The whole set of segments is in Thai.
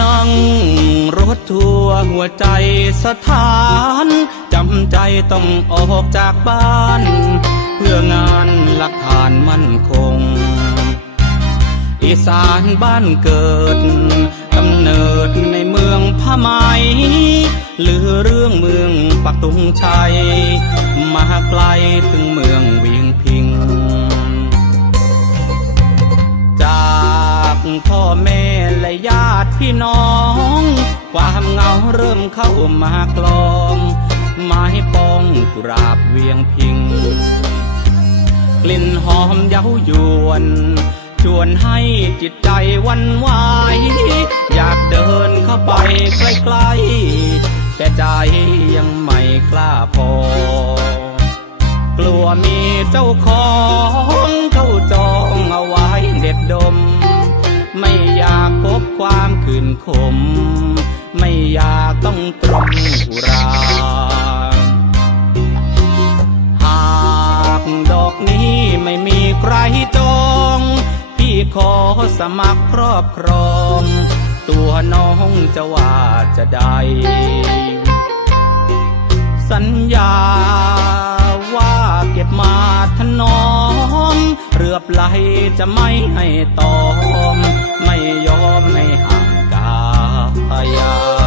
นั่งรถทัวร์หัวใจสถานจำใจต้องออกจากบ้าน เพื่องานหลักฐานมั่นคง อีสานบ้านเกิดกำเนิดในเมืองผ้าไหมหรือเรื่องเมืองปักตุงชัย มาไกลถึงเมืองเวียงพิ พ่อแม่และญาติพี่น้อง ความเหงาเริ่มเข้ามากลอง ไม้ปองกราบเวียงพิง กลิ่นหอมเย้ายวน ชวนให้จิตใจวันไหวอยากเดินเข้าไปใกล้ๆแต่ใจยังไม่กล้าพอ กลัวมีเจ้าของเขาจอ นขม ไม่อยากต้องตรมอุราหากดอกนี้ไม่มีใครจอง พี่ขอสมัครครอบครอง ตัวน้องจะว่าจะได้สัญญาว่าเก็บมาถนอม เรือบไหลจะไม่ให้ตอม ไม่ยอมให้หา ง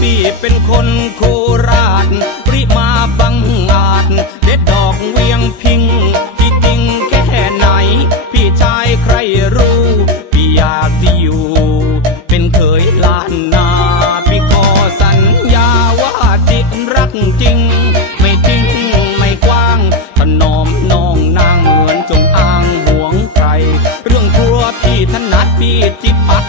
พี่เป็นคนโคราชปริมาบังอาจ เด็ดดอกเวียงพิงที่จริงแค่ไหน พี่ชายใครรู้ พี่อยากที่อยู่ เป็นเคยล้านนา พี่ขอสัญญาว่าจิตรักจริง ไม่ทิ้งไม่กว้างถนอมน้องนางเหมือนจงอ้างห่วงใคร เรื่องครัวพี่ถนัดพี่จิพัด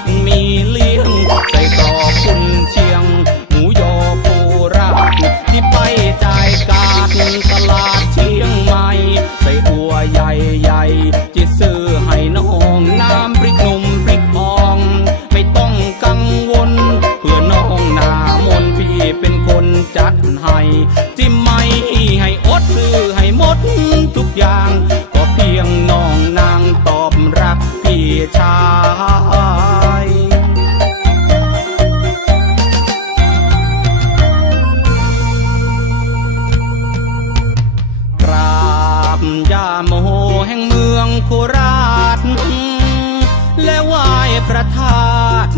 โคราช และไหว้พระธาตุ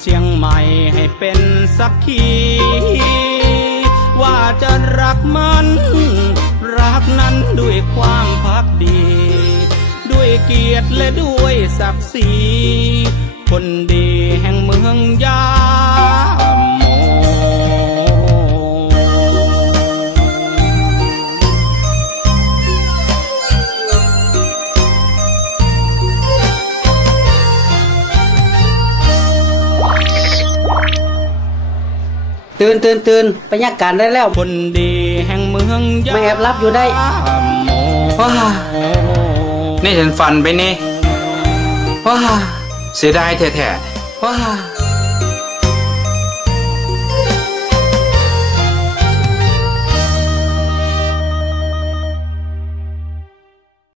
เชียงใหม่ให้เป็นสักขี ว่าจะรักมัน รักนั้นด้วยความพักดี ด้วยเกียรติและด้วยศักดิ์ศรีคนดีแห่งเมืองยา ตื่นตื่นตื่นไปยักการได้แล้ว คนดีแห่งเมืองยาไม่แอบรับอยู่ได้โมว้านี่ฉันฝันไปนี่ว้าเสียดายแท้ว้า